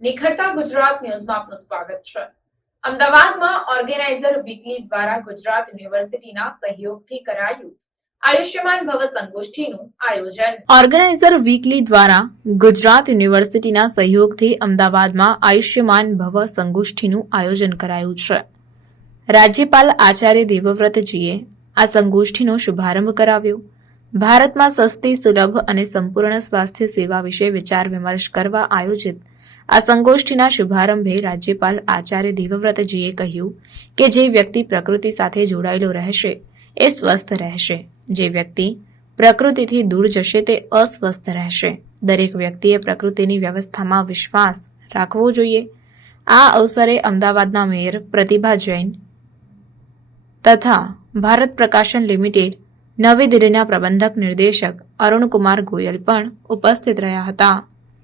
નિખરતા ગુજરાત ન્યૂઝમાં આપનું સ્વાગત છે. અમદાવાદમાં ઓર્ગેનાઇઝર વીકલી દ્વારા ગુજરાત યુનિવર્સિટીના સહયોગથી કરાયું આયોજન. ઓર્ગેનાઇઝર વીકલી દ્વારા ગુજરાત યુનિવર્સિટીના સહયોગથી અમદાવાદમાં આયુષ્યમાન ભવ સંગોષ્ઠીનું આયોજન કરાયું છે. રાજ્યપાલ આચાર્ય દેવવ્રતજીએ આ સંગોષ્ઠીનો શુભારંભ કરાવ્યો. ભારતમાં સસ્તી, સુલભ અને સંપૂર્ણ સ્વાસ્થ્ય સેવા વિશે વિચાર વિમર્શ કરવા આયોજિત આ સંગોષ્ઠીના શુભારંભે રાજ્યપાલ આચાર્ય દેવવ્રતજીએ કહ્યું કે જે વ્યક્તિ પ્રકૃતિ સાથે જોડાયેલો રહેશે, એ સ્વસ્થ રહેશે. જે વ્યક્તિ પ્રકૃતિથી દૂર જશે, તે અસ્વસ્થ રહેશે. દરેક વ્યક્તિએ પ્રકૃતિની વ્યવસ્થામાં વિશ્વાસ રાખવો જોઈએ. આ અવસરે અમદાવાદના મેયર પ્રતિભા જૈન તથા ભારત પ્રકાશન લિમિટેડ નવી દિલ્હીના પ્રબંધક નિર્દેશક અરુણકુમાર ગોયલ પણ ઉપસ્થિત રહ્યા હતા.